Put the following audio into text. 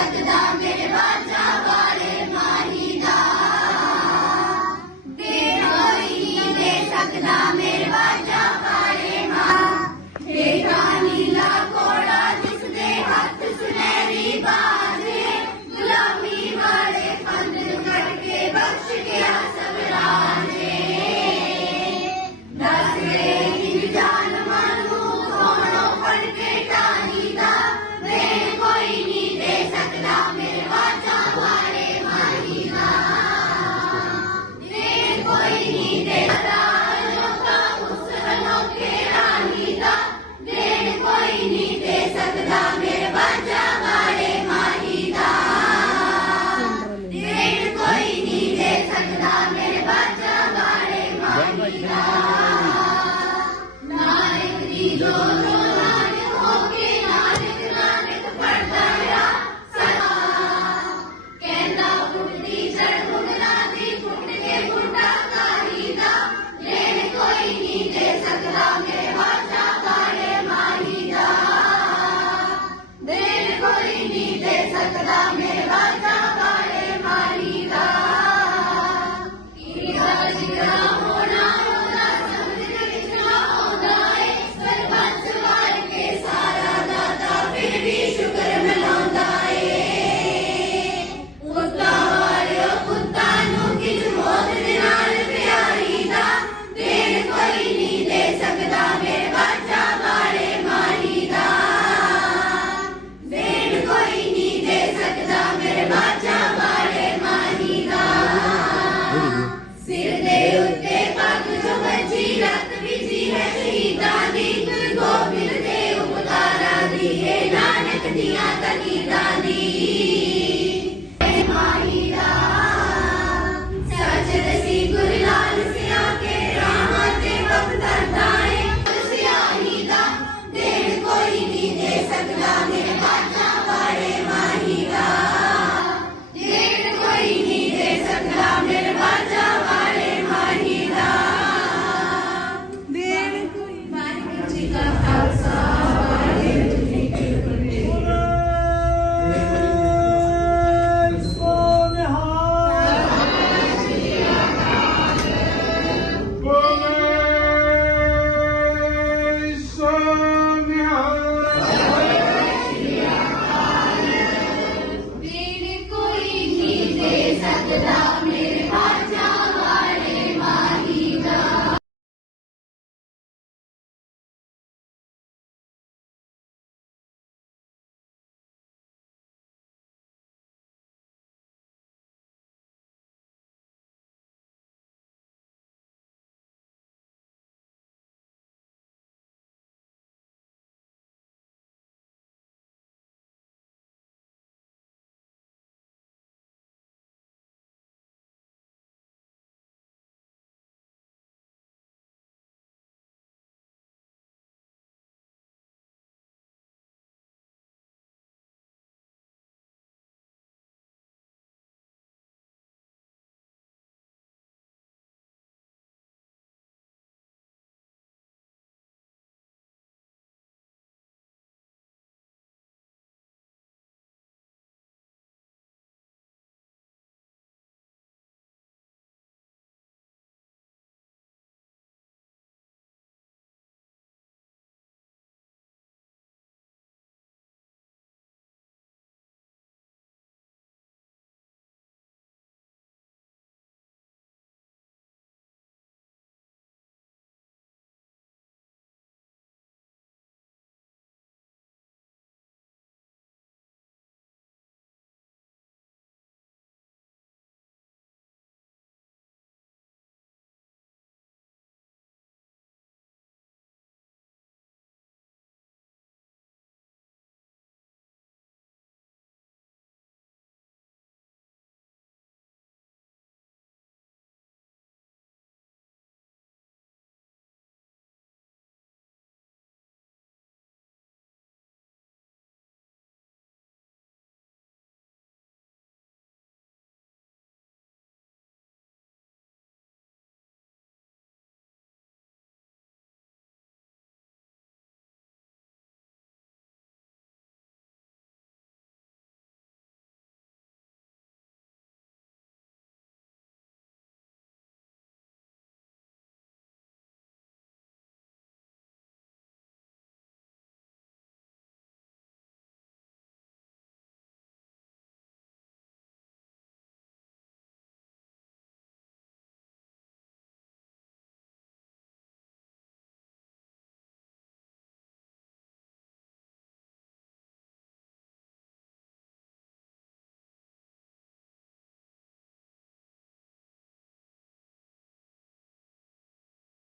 Santa Dame.